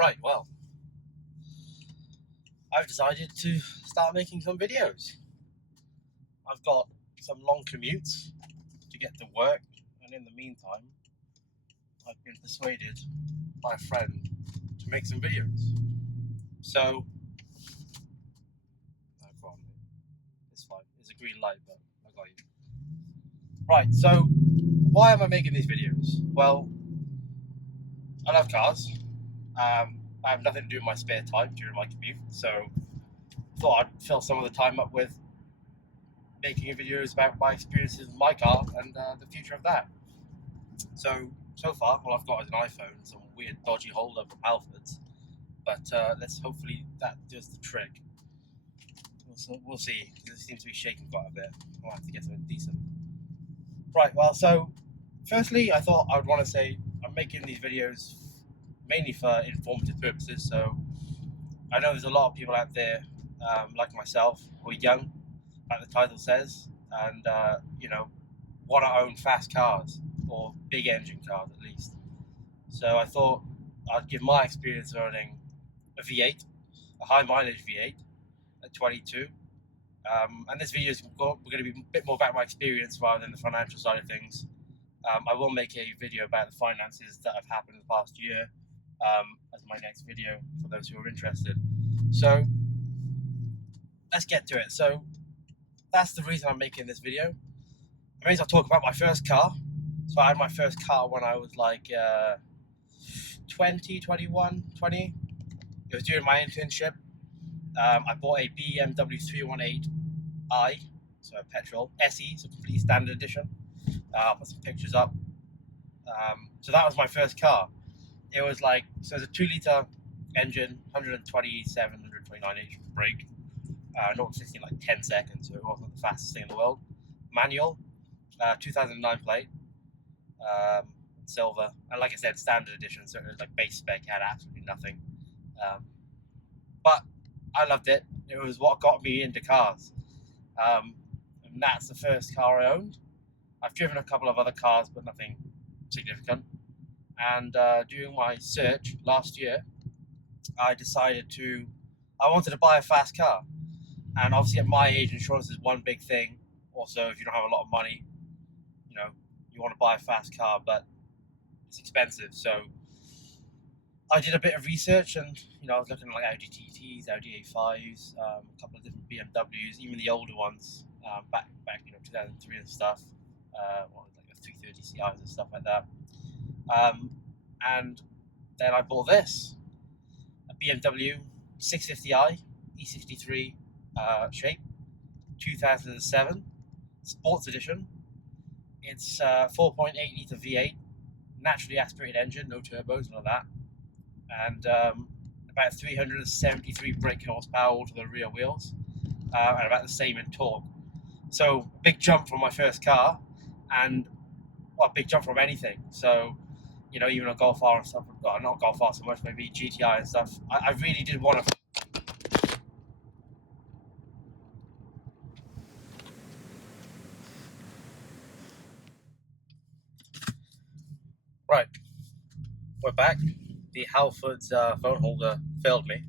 Right, well, I've decided to start making some videos. I've got some long commutes to get to work, and in the meantime, I've been persuaded by a friend to make some videos. So, no problem. It's fine. It's a green light, but I got you. Right, so why am I making these videos? Well, I love cars. I have nothing to do in my spare time during my commute, so I thought I'd fill some of the time up with making videos about my experiences with my car and the future of that. So far, all I've got is an iPhone, some weird dodgy holder from Halfords, but let's hopefully that does the trick. We'll see. It seems to be shaking quite a bit. I'll have to get something decent. Right, well, so firstly, I thought I would want to say I'm making these videos mainly for informative purposes. So I know there's a lot of people out there, like myself, who are young, like the title says, and want to own fast cars or big engine cars at least. So I thought I'd give my experience owning a V8, a high mileage V8 at 22. And this video is going to be a bit more about my experience rather than the financial side of things. I will make a video about the finances that have happened in the past year as my next video for those who are interested. So let's get to it. So that's the reason I'm making this video. I may as well talk about my first car. So I had my first car when I was like 20. It was during my internship. I bought a BMW 318i, so a petrol, SE, so complete standard edition. I'll put some pictures up. So that was my first car. It was like, so it was a 2-litre engine, 127, 129 inch brake. 0 to 60 in like 10 seconds, so it wasn't the fastest thing in the world. Manual, 2009 plate, silver, and like I said, standard edition, so it was like base spec, had absolutely nothing. But I loved it. It was what got me into cars. And that's the first car I owned. I've driven a couple of other cars, but nothing significant. And during my search last year, I wanted to buy a fast car. And obviously at my age, insurance is one big thing. Also, if you don't have a lot of money, you want to buy a fast car, but it's expensive. So I did a bit of research, and I was looking at like Audi TTs, Audi A5s, a couple of different BMWs, even the older ones, back 2003 and stuff, like the 330 CIs and stuff like that. And then I bought this, a BMW 650i E63 shape, 2007, sports edition. It's 4.8 litre V8, naturally aspirated engine, no turbos, none of that. And about 373 brake horsepower all to the rear wheels, and about the same in torque. So big jump from my first car, and a big jump from anything. So even a Golf R and stuff, not Golf R so much, maybe GTI and stuff. I really did want to. Right, we're back. The Halfords phone holder failed me.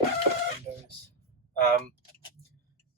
Windows.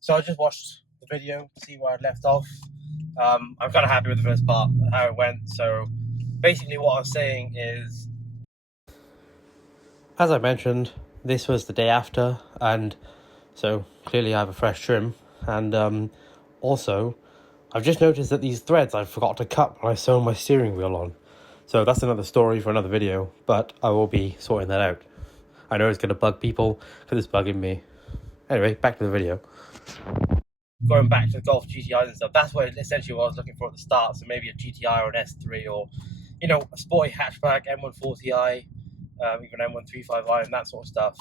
So I just watched the video, see where I left off. I'm kind of happy with the first part, how it went. So basically what I was saying is, as I mentioned, this was the day after, and so clearly I have a fresh trim. And also, I've just noticed that these threads I forgot to cut when I sewn my steering wheel on. So that's another story for another video, but I will be sorting that out. I know it's going to bug people because it's bugging me. Anyway, back to the video. Going back to the Golf GTIs and stuff, that's what essentially what I was looking for at the start. So maybe a GTI or an S3, or a sporty hatchback, M140i, even M135i and that sort of stuff.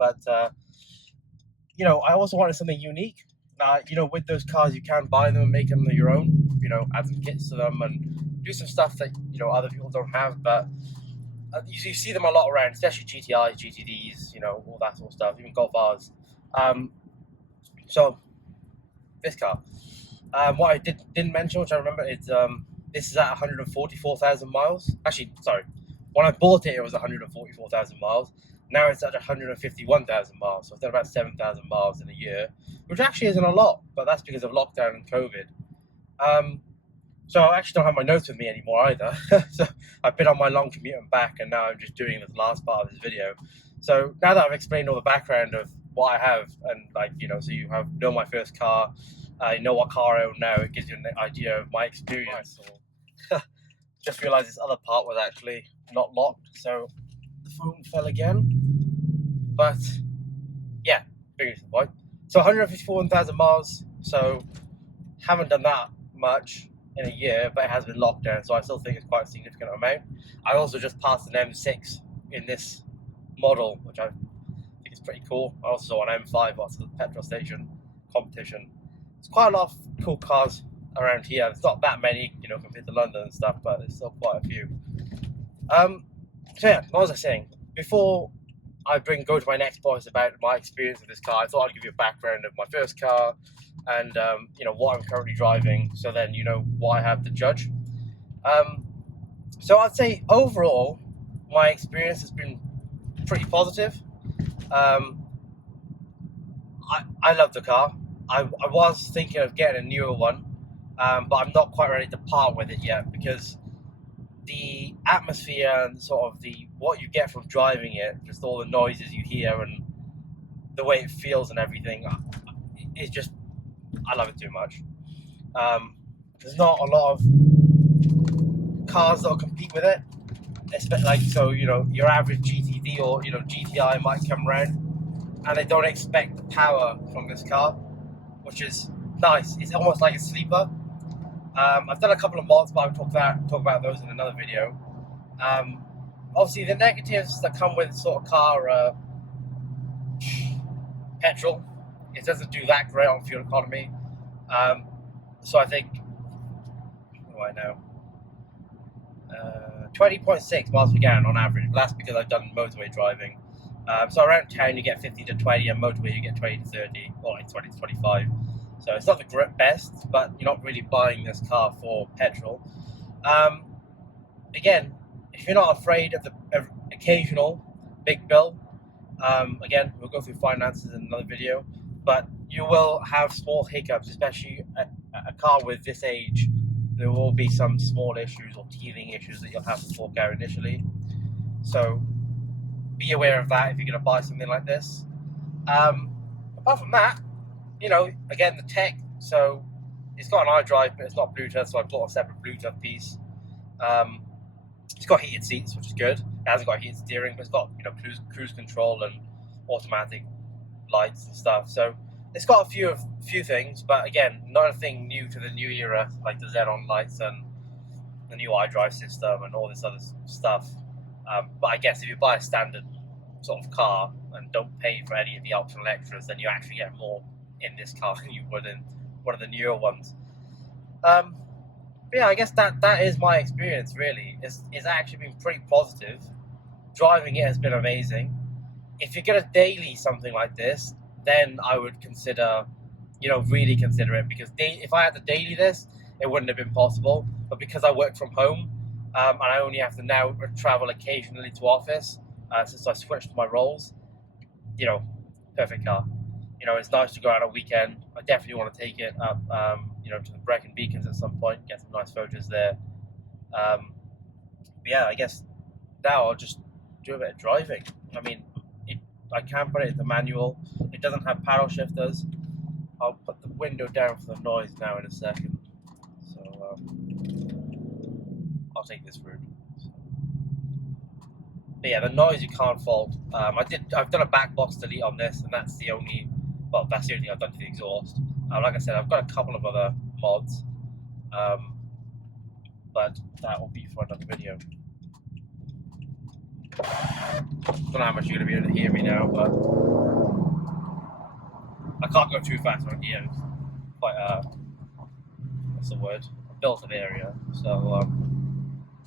But I also wanted something unique. With those cars, you can buy them and make them your own. Add some kits to them and do some stuff that other people don't have. But you see them a lot around, especially GTIs, GTDs, all that sort of stuff, even Golf Rs. So this car, what I didn't mention, which I remember, is this is at 144,000 miles. Actually, sorry, When I bought it, it was 144,000 miles. Now it's at 151,000 miles, so it's done about 7,000 miles in a year, which actually isn't a lot, but that's because of lockdown and COVID. So I actually don't have my notes with me anymore either. So I've been on my long commute and back, and now I'm just doing this last part of this video. So now that I've explained all the background of what I have, and like, you know, so you know my first car, you know what car I own now, it gives you an idea of my experience. Just realised this other part was actually not locked, so the phone fell again. But yeah, bringing to the point. So 151,000 miles, so haven't done that much in a year, but it has been locked down, so I still think it's quite a significant amount. I also just passed an M6 in this model, which I think is pretty cool. I also saw an M5 at the petrol station competition. There's quite a lot of cool cars around here. There's not that many, you know, compared to London and stuff, but there's still quite a few. So yeah, what was I saying? Before I go to my next point about my experience with this car, I thought I'd give you a background of my first car and you know, what I'm currently driving, so then you know what I have to judge. So I'd say overall my experience has been pretty positive. I love the car. I was thinking of getting a newer one, but I'm not quite ready to part with it yet, because the atmosphere and sort of what you get from driving it, just all the noises you hear and the way it feels and everything, it's just, I love it too much. There's not a lot of cars that'll compete with it. Like, so, you know, your average GTD or, you know, GTI might come around and they don't expect the power from this car, which is nice. It's almost like a sleeper. I've done a couple of mods, but I'll talk about those in another video. Obviously, the negatives that come with sort of car, petrol, it doesn't do that great on fuel economy. So I think, what do I know? 20.6 miles per gallon on average, but that's because I've done motorway driving. So around town you get 50 to 20, and motorway you get 20 to 30, or like 20 to 25. So it's not the best, but you're not really buying this car for petrol. Again, if you're not afraid of the occasional big bill, again, we'll go through finances in another video, but you will have small hiccups, especially a car with this age. There will be some small issues or teething issues that you'll have to fork out initially. So be aware of that if you're going to buy something like this. Apart from that, you know, again, the tech, so it's got an iDrive, but it's not Bluetooth, so I bought a separate Bluetooth piece. It's got heated seats, which is good. It hasn't got heated steering, but it's got, you know, cruise control and automatic lights and stuff. So it's got a few things, but again, nothing new to the new era, like the Xenon lights and the new iDrive system and all this other stuff. But I guess if you buy a standard sort of car and don't pay for any of the optional extras, then you actually get more in this car than you would in one of the newer ones. But yeah, I guess that is my experience, really. It's actually been pretty positive. Driving it has been amazing. If you're going to daily something like this, then I would consider, you know, really consider it, because if I had to daily this, it wouldn't have been possible. But because I work from home, and I only have to now travel occasionally to office, since I switched my roles, you know, perfect car. You know, it's nice to go out on a weekend. I definitely want to take it up, you know, to the Brecon Beacons at some point, get some nice photos there. But yeah, I guess now I'll just do a bit of driving. I mean, I can put it into manual. It doesn't have paddle shifters. I'll put the window down for the noise now in a second. So I'll take this route. But yeah, the noise you can't fault. I've done a back box delete on this, and that's the only thing I've done to the exhaust. Like I said, I've got a couple of other mods, but that will be for another video. Don't know how much you're going to be able to hear me now, but I can't go too fast on here. It's quite what's the word? A built-up area. So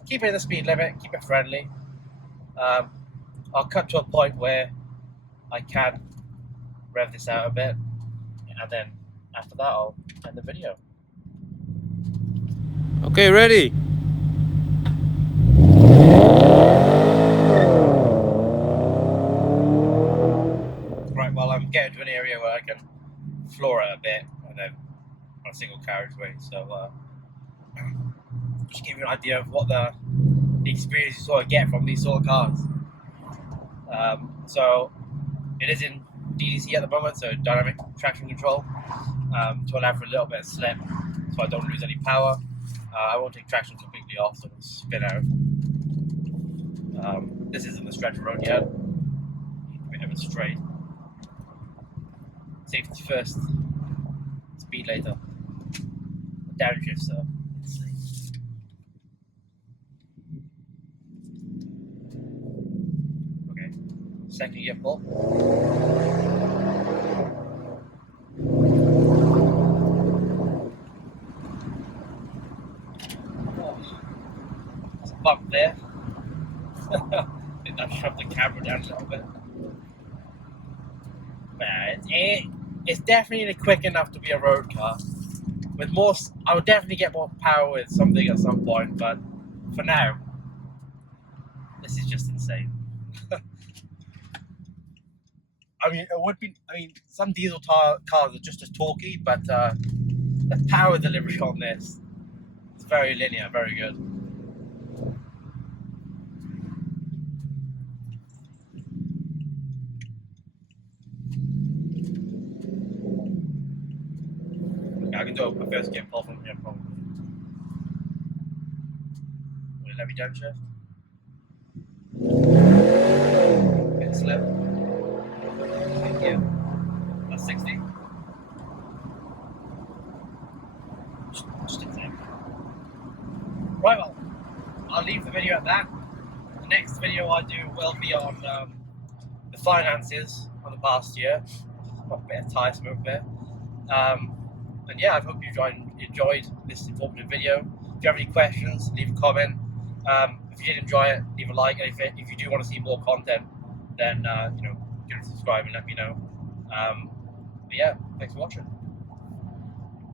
keep it in the speed limit, keep it friendly. I'll cut to a point where I can rev this out a bit, and then after that I'll end the video. Okay, ready? get into an area where I can floor it a bit, and then on a single carriageway. So just give you an idea of what the experience you sort of get from these sort of cars. So it is in DTC at the moment, so dynamic traction control, to allow for a little bit of slip, so I don't lose any power. I won't take traction completely off, so it'll spin out. This isn't the stretch road yet. A bit of a straight. Safety first, speed later. Downshift, so let's see. Okay, second gear pull. There's a bump there. I think that shoved the camera down a little bit. But it's definitely quick enough to be a road car. With more, I would definitely get more power with something at some point, but for now, this is just insane. I mean, it would be. I mean, some diesel cars are just as torquey, but the power delivery on this is very linear, very good. I can do a first gear pull from here, probably. Will it let me downshift? Bit slip. Yeah, that's 60. Just insane. Right, well, I'll leave the video at that. The next video I do will be on the finances on the past year. Got a bit of tyre smoke there. And yeah, I hope you enjoyed this informative video. If you have any questions, leave a comment. If you did enjoy it, leave a like. And if you do want to see more content, then give it a subscribe and let me know. But yeah, thanks for watching.